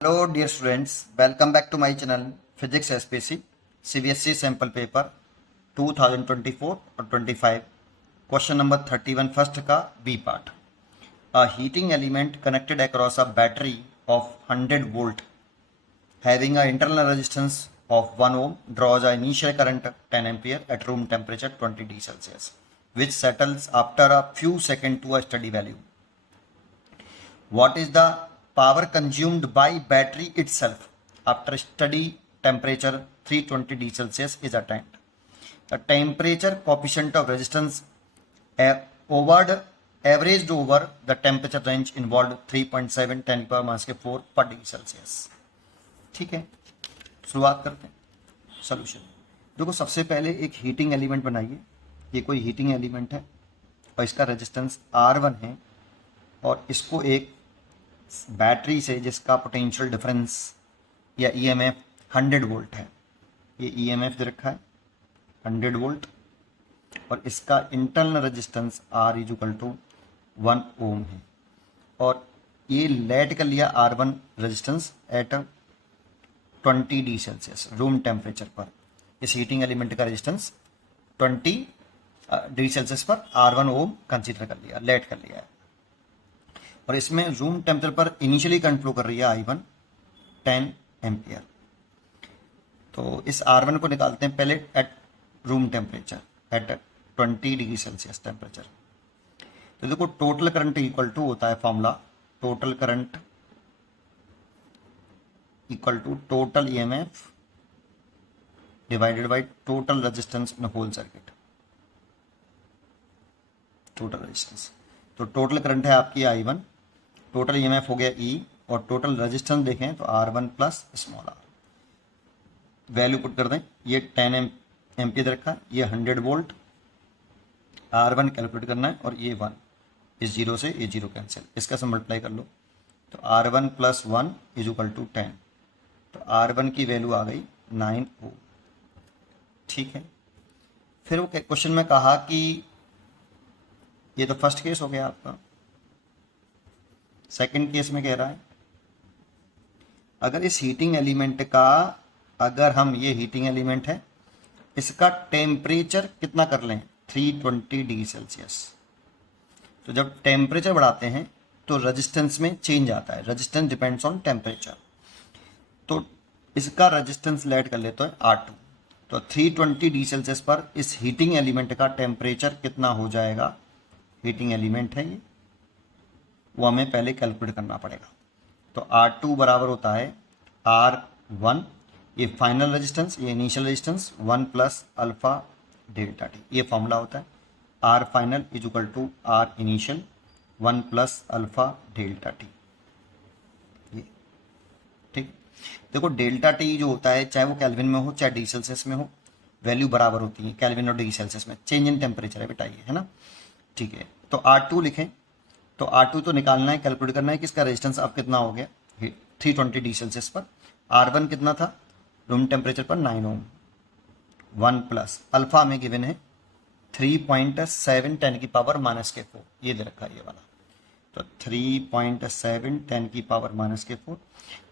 Hello dear students, welcome back to my channel Physics SPC CBSE sample paper 2024 or 25 question number 31 first का B part. A heating element connected across a battery of 100 volt having an internal resistance of 1 ohm draws an initial current 10 ampere at room temperature 20 degrees Celsius which settles after a few seconds to a steady value. What is the power consumed by battery itself after steady temperature 320 degrees Celsius is attained? The temperature coefficient of resistance averaged over the temperature range involved 3.7 10 की power -4 पर degree Celsius. ठीक है, शुरुआत करते हैं. Solution देखो, सबसे पहले एक हीटिंग एलिमेंट बनाइए. ये कोई हीटिंग एलिमेंट है और इसका रेजिस्टेंस R1 है और इसको एक बैटरी से जिसका पोटेंशियल डिफरेंस या ईएमएफ 100 वोल्ट है. ये ईएमएफ दे रखा है 100 वोल्ट और इसका इंटरनल रेजिस्टेंस R = 1 ओम है और ये लेट कर लिया R1 resistance at 20 degree Celsius room temperature पर. इस हीटिंग एलिमेंट का रेजिस्टेंस 20 डिग्री सेल्सियस पर R1 ओम कंसीडर कर लिया, लेट कर लिया है. और इसमें रूम टेम्परेचर पर इनिशियली करंट फ्लो कर रही है I1 10 एम्पियर. तो इस R1 को निकालते हैं पहले at room temperature at 20 degree Celsius temperature. तो देखो, टोटल करंट इक्वल टू होता है formula, total current equal to total EMF divided by total resistance in whole circuit. Total resistance, तो टोटल करंट है आपकी I1, टोटल ईएमएफ हो गया E और टोटल रेजिस्टेंस देखें तो R1 plus small r. Value put कर दें, ये 10 एम्पियर रखा, ये 100 वोल्ट, R1 कैलकुलेट करना है और ये 1, इस 0 से ये 0 कैंसिल, इसका से मल्टीप्लाई कर लो तो R1 + 1 = 10. तो R1 की वैल्यू आ गई 9 ओम. ठीक है, फिर वो क्वेश्चन में कहा कि ये तो फर्स्ट केस हो गया आपका. सेकंड केस में कह रहा है अगर इस हीटिंग एलिमेंट का, अगर हम ये हीटिंग एलिमेंट है इसका टेम्परेचर कितना कर लें 320 डिग्री सेल्सियस. तो जब टेम्परेचर बढ़ाते हैं तो रेजिस्टेंस में चेंज आता है. Resistance depends on temperature. तो इसका रेजिस्टेंस लेट कर लेते हैं R2. तो 320 डिग्री सेल्सियस पर इस हीटिंग एलिमेंट का टेम्परेचर कितना हो जाएगा. हीटिंग एलिमेंट है ये, वो हमें पहले कैलकुलेट करना पड़ेगा. तो R2 बराबर होता है R1, ये फाइनल रेजिस्टेंस, ये initial resistance 1 + alpha delta T. ये फॉर्मूला होता है R final = R initial 1 + alpha delta T. ये ठीक. देखो, डेल्टा टी जो होता है चाहे वो केल्विन में हो चाहे डिग्री सेल्सियस में हो, वैल्यू बराबर होती है केल्विन और डिग्री सेल्सियस में. चेंज इन टेम्परेचर है बेटा ये, है ना. ठीक है, तो R2 लिखें. तो R2 तो निकालना है, कैलकुलेट करना है कि इसका रेजिस्टेंस अब कितना हो गया 320 डिग्री सेल्सियस पर. R1 कितना था रूम टेम्परेचर पर 9 ओम. 1 + अल्फा में गिवन है 3.7 10 की पावर -4, ये दे रखा है ये वाला. तो 3.7 10 की पावर -4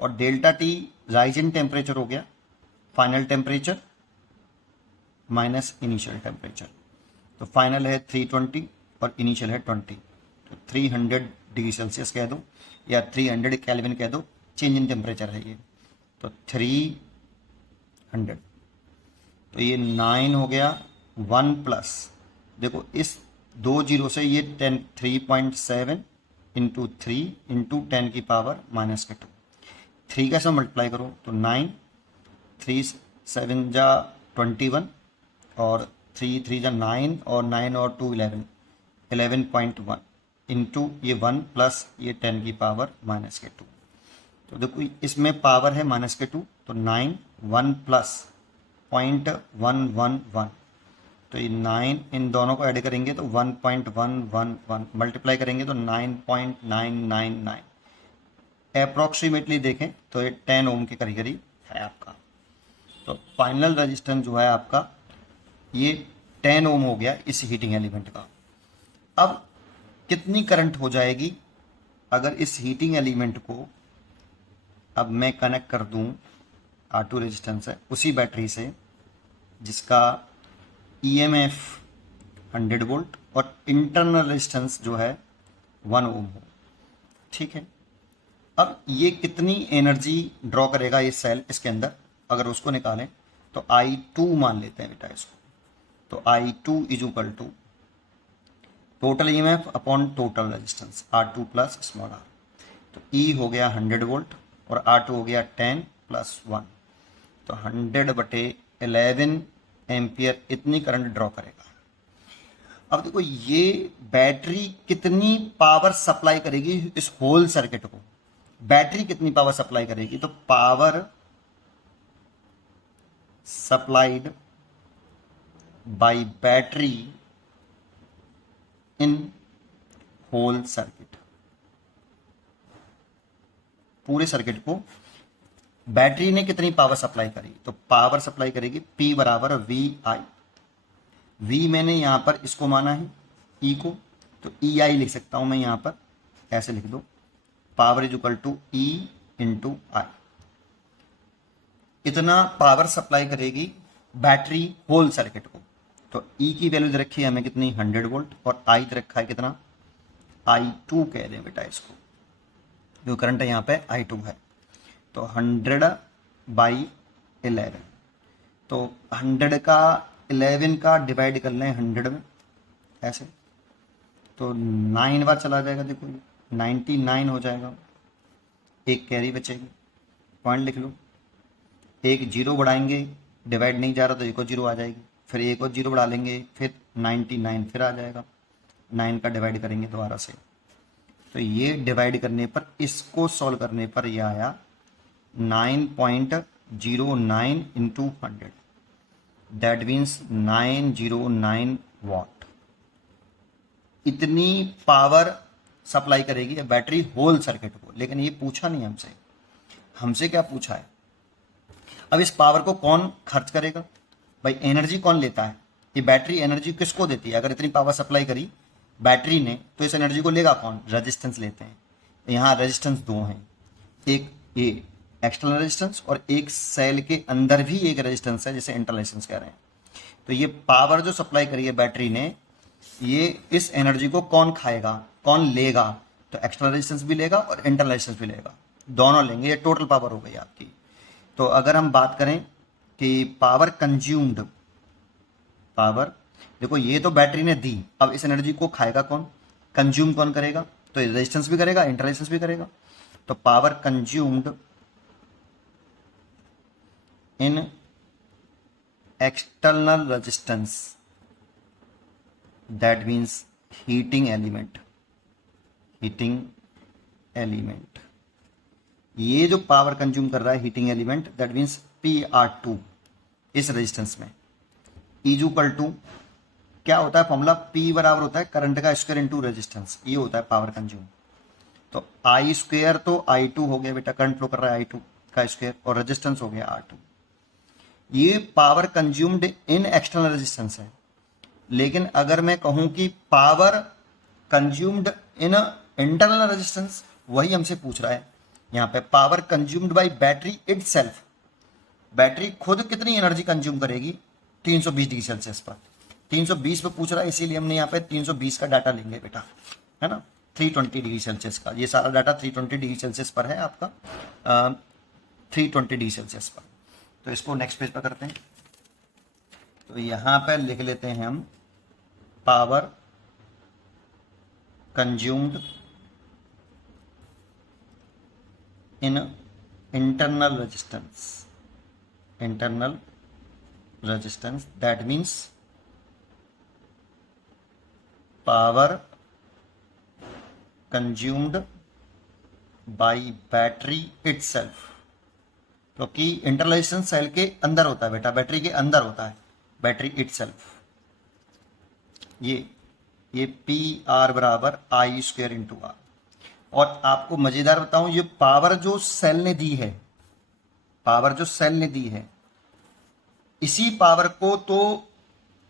और delta T rise in temperature हो गया, final temperature minus initial temperature. तो फाइनल है 320 और इनिशियल है 20. तो 300 डिग्री सेल्सियस कह दो या 300 केल्विन कह दो, चेंज इन टेम्परेचर है ये. तो 300, तो ये 9 हो गया. 1 + देखो इस 2 0 से ये 10 3.7 × 3 × 10 की पावर -2. 3 का सब मल्टीप्लाई करो तो 9, 3 7 जा 21 और 3 3 जा 9 और 9 और 2 11, 11.1 इंटू ये 1 + ये 10 की पावर -2. तो देखो इसमें पावर है -2, तो 9 1 + 0.111. तो ये 9 इन दोनों को ऐड करेंगे तो 1.111, मल्टीप्लाई करेंगे तो 9.999. अप्रॉक्सीमेटली देखें तो ये 10 ओम के करीब करीब है आपका. तो फाइनल रेजिस्टेंस जो है आपका ये 10 ओम हो गया इस हीटिंग एलिमेंट का. अब कितनी करंट हो जाएगी अगर इस हीटिंग एलिमेंट को अब मैं कनेक्ट कर दूं, R2 रेजिस्टेंस है उसी बैटरी से जिसका EMF 100 वोल्ट और इंटरनल रेजिस्टेंस जो है 1 ओम हो। ठीक है, अब ये कितनी एनर्जी ड्रॉ करेगा ये सेल इसके अंदर, अगर उसको निकालें तो I2 मान लेते हैं बेटा इसको। तो I2 is equal to total EMF upon total resistance R2 plus small r। तो E हो गया 100 वोल्ट और R2 हो गया 10 प्लस 1, तो 100/11 एम्पियर इतनी करंट ड्रॉ करेगा। अब देखो ये बैटरी कितनी पावर सप्लाई करेगी इस होल सर्किट को, बैटरी कितनी पावर सप्लाई करेगी, तो power supplied by battery in whole circuit, पूरे सर्किट को बैटरी ने कितनी पावर सप्लाई करी, तो पावर सप्लाई करेगी P बराबर VI। V मैंने यहां पर इसको माना है E को, तो EI लिख सकता हूं मैं यहां पर, ऐसे लिख दो, power is equal to E into i. इतना पावर सप्लाई करेगी बैटरी होल सर्किट को। तो E की वैल्यू रखी है हमें कितनी 100 वोल्ट और I रखा है कितना I2 कह दें बेटा इसको, जो करंट यहाँ पे I2 है। तो 100/11, तो 100 का 11 का डिवाइड कर लें 100 में ऐसे, तो 9 बार चला जाएगा, देखो 99 हो जाएगा, एक कैरी बचेगी, पॉइंट लिख लो। एक जीरो बढ़ाएंगे, डिवाइड नहीं जा रहा तो एक और जीरो आ जाएगी, फिर एक और जीरो बढ़ा लेंगे, फिर 99 फिर आ जाएगा, 9 का डिवाइड करेंगे दोबारा से। तो ये डिवाइड करने पर, इसको सॉल्व करने पर ये आया 9.09 इंटू 100, दैट मीन्स 909 वाट। इतनी पावर सप्लाई करेगी ये बैटरी होल सर्किट को। लेकिन ये पूछा नहीं हमसे, हमसे क्या पूछा है, अब इस पावर को कौन खर्च करेगा, भाई एनर्जी कौन लेता है, ये बैटरी एनर्जी किसको देती है। अगर इतनी पावर सप्लाई करी बैटरी ने तो इस एनर्जी को लेगा कौन, रेजिस्टेंस लेते हैं। यहाँ रेजिस्टेंस दो हैं, एक ये एक्सटर्नल रेजिस्टेंस और एक सेल के अंदर भी एक रेजिस्टेंस है जिसे इंटरनल रेजिस्टेंस कह रहे हैं। तो ये पावर जो सप्लाई करी है बैटरी ने, ये इस एनर्जी को कौन खाएगा, कौन लेगा, तो एक्सटर्नल रेजिस्टेंस भी लेगा और इंटरनल रेजिस्टेंस भी लेगा, दोनों लेंगे। ये टोटल पावर हो गई आपकी। तो अगर हम बात करें कि पावर कंज्यूम्ड, पावर देखो ये तो बैटरी ने दी, अब इस एनर्जी को खाएगा कौन, कंज्यूम कौन करेगा, तो रेजिस्टेंस भी करेगा इंटर रेजिस्टेंस भी करेगा। तो power consumed in external resistance, that means heating element, heating element, ये जो पावर कंज्यूम कर रहा है heating element, that means PR2 इस रेजिस्टेंस में, इज इक्वल टू क्या होता है फॉर्मूला, P बराबर होता है करंट का स्क्वायर इनटू रेजिस्टेंस, ये होता है पावर कंज्यूम। तो I स्क्वायर तो I2 हो गया बेटा, करंट फ्लो कर रहा है I2 का स्क्वायर, और रेजिस्टेंस हो गया R2। ये power consumed in external resistance है। लेकिन अगर मैं कहूं कि power consumed in internal resistance, वही हमसे पूछ रहा है यहाँ पे, power consumed by battery itself, battery खुद कितनी एनर्जी कंज्यूम करेगी 320 डिग्री सेल्सियस पर, 320 पे पूछ रहा है, इसीलिए हमने यहाँ पे 320 का डाटा लेंगे बेटा, है ना, 320 डिग्री सेल्सियस का, ये सारा डाटा 320 डिग्री सेल्सियस पर है आपका, 320 डिग्री सेल्सियस पर। तो इसको नेक्स्ट पेज पर करते हैं। तो यहाँ पर लिख लेते हैं हम power consumed in internal resistance, internal resistance, that means power consumed by battery itself, क्योंकि इंटरनल रेजिस्टेंस सेल के अंदर होता है बेटा, बैटरी के अंदर होता है, बैटरी इटसेल्फ। ये PR बराबर I स्क्वायर इंटू R। और आपको मजेदार बताऊं, ये पावर जो सेल ने दी है, पावर जो सेल ने दी है, इसी पावर को तो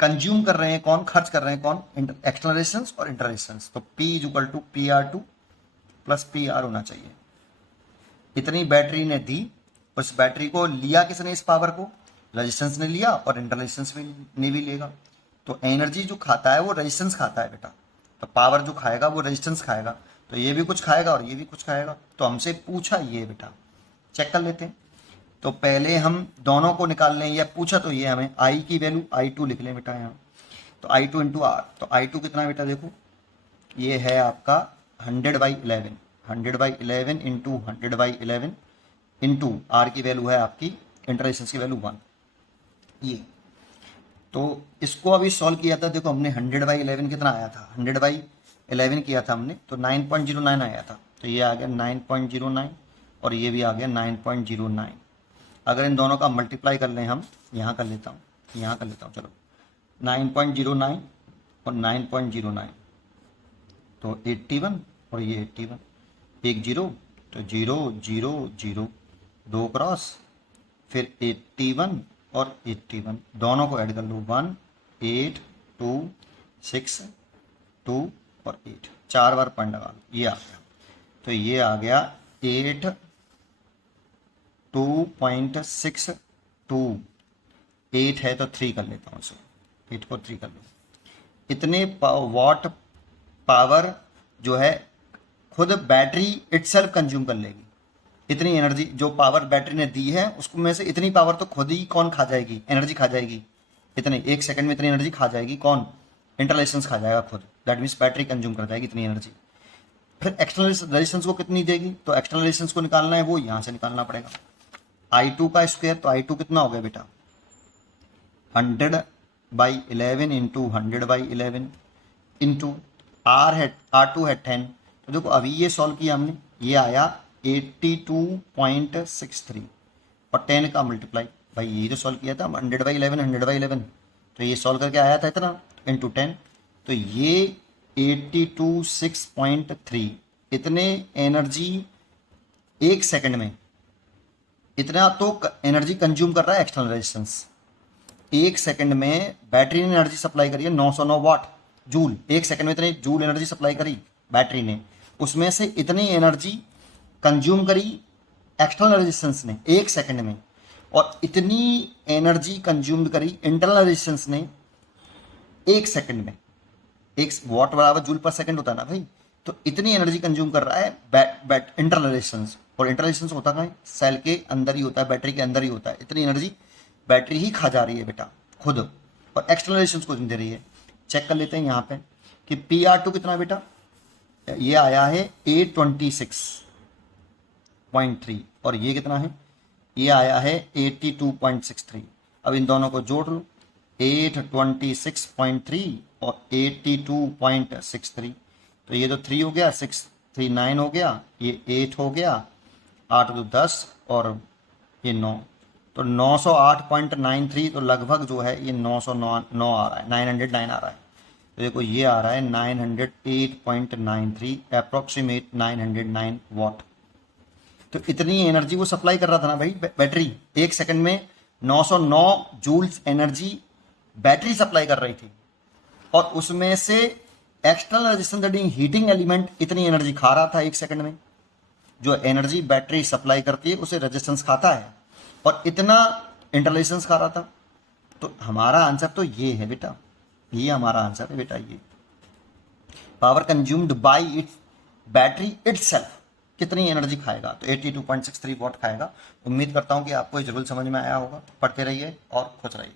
कंज्यूम कर रहे हैं कौन, खर्च कर रहे हैं कौन, एक्सटर्नल रेजिस्टेंस और इंटर रेजिस्टेंस। तो P is equal to PR2 plus PR होना चाहिए। इतनी बैटरी ने दी, उस बैटरी को लिया किसने, इस पावर को रेजिस्टेंस ने लिया और इंटरनल रेजिस्टेंस ने भी लेगा। तो एनर्जी जो खाता है वो रेजिस्टेंस खाता है बेटा, तो पावर जो खाएगा वो रेजिस्टेंस खाएगा, तो ये भी कुछ खाएगा और ये भी कुछ खाएगा। तो हमसे पूछा ये बेटा, चेक कर लेते हैं। तो पहले हम दोनों को निकाल लें, या पूछा तो ये हमें आई की वैल्यू I2 लिख लें बेटा यहाँ। तो I2 इंटू आर, तो I2 कितना बेटा, देखो ये है आपका 100/11, 100/11 इंटू 100/11 इंटू आर की वैल्यू है आपकी, इंटररेजिस्टेंस की वैल्यू 1। ये तो इसको अभी सॉल्व किया था, देखो हमने 100/11 कितना आया था, 100/11 किया था हमने, तो 9.09 आया था। तो ये आ गया 9.09 और ये भी आ गया 9.09। अगर इन दोनों का मल्टीप्लाई कर लें हम, यहाँ कर लेता हूँ, यहाँ कर लेता हूँ, चलो 9.09 और 9.09 तो 81 और ये 81, एक जीरो तो 0 0 0, 2 क्रॉस, फिर 81 और 81, दोनों को ऐड कर लो, 1 8 2 6 2 और 8, 4 बार पॉइंट लगा लो, ये आ गया। तो ये आ गया 8 2.62, 8 है तो 3 कर लेता हूँ, इसे 8 को 3 कर लो। इतने वॉट पावर जो है खुद बैटरी इटसेल्फ कंज्यूम कर लेगी। इतनी एनर्जी जो पावर बैटरी ने दी है उसको में से इतनी पावर तो खुद ही कौन खा जाएगी, एनर्जी खा जाएगी। इतने 1 सेकंड में इतनी एनर्जी खा जाएगी कौन, इंटरनल रेजिस्टेंस खा जाएगा खुद, दैट मीन्स बैटरी कंज्यूम कर जाएगी इतनी एनर्जी। फिर एक्सटर्नल रेजिस्टेंस को कितनी देगी, तो एक्सटर्नल रेजिस्टेंस को निकालना है, वो यहाँ से निकालना पड़ेगा। I2 का स्क्वायर, तो I2 कितना हो गया बेटा, 100/11 इंटू 100/11 इंटू R है, R2 है 10। तो देखो अभी ये सॉल्व किया हमने, ये आया 82.63 और 10 का मल्टीप्लाई, भाई ये जो सॉल्व किया था 100/11 100/11, तो ये सॉल्व करके आया था इतना इंटू 10, तो ये 82.6.3 इतने एनर्जी 1 सेकंड में, इतना तो एनर्जी कंज्यूम कर रहा है एक्सटर्नल रेजिस्टेंस। 1 सेकंड में बैटरी ने एनर्जी सप्लाई करी है 909 वाट जूल, 1 सेकंड में इतनी जूल एनर्जी सप्लाई करी बैटरी ने, उसमें से इतनी एनर्जी कंज्यूम करी एक्सटर्नल रेजिस्टेंस ने 1 सेकंड में, और इतनी एनर्जी कंज्यूम करी इंटरनल रेजिस्टेंस ने 1 सेकंड में। 1 वाट बराबर जूल पर सेकंड होता है ना भाई, तो इतनी एनर्जी कंज्यूम कर रहा है इंटरनल रेजिस्टेंस, और इंटरनल रेजिस्टेंस होता कहाँ है, सेल के अंदर ही होता है, बैटरी के अंदर ही होता है। इतनी एनर्जी बैटरी ही खा जा रही है बेटा खुद, और एक्सटर्नल रेजिस्टेंस को दे रही है। चेक कर लेते हैं यहाँ पे कि PR2 कितना बेटा, ये आया है 826.3 और ये कितना है, ये आया है 82.63। अब इन दोनों को जोड़ लो, 826.3 और 82.63, तो ये तो 3 हो गया, 6 3 9 हो गया, ये 8 हो गया, 8 तो 10 और ये 9, तो 908.93, तो लगभग जो है ये 909 आ रहा है, 909 आ रहा है। तो देखो ये आ रहा है 908.93, अप्रोक्सीमेट 909 वाट। तो इतनी एनर्जी वो सप्लाई कर रहा था ना भाई बैटरी, 1 सेकंड में 909 जूल्स एनर्जी बैटरी सप्लाई कर रही थी, और उसमें से एक्सटर्नल रेजिस्टेंस हीटिंग एलिमेंट इतनी एनर्जी खा रहा था 1 सेकंड में। जो एनर्जी बैटरी सप्लाई करती है उसे रेजिस्टेंस खाता है, और इतना इंटरनल रेजिस्टेंस खा रहा था। तो हमारा आंसर तो ये है बेटा, ये हमारा आंसर है बेटा, ये power consumed by it's battery itself कितनी एनर्जी खाएगा, तो 82.63 वाट खाएगा। उम्मीद करता हूं कि आपको ये जरूर समझ में आया होगा। पढ़ते रहिए और खुश रहिए।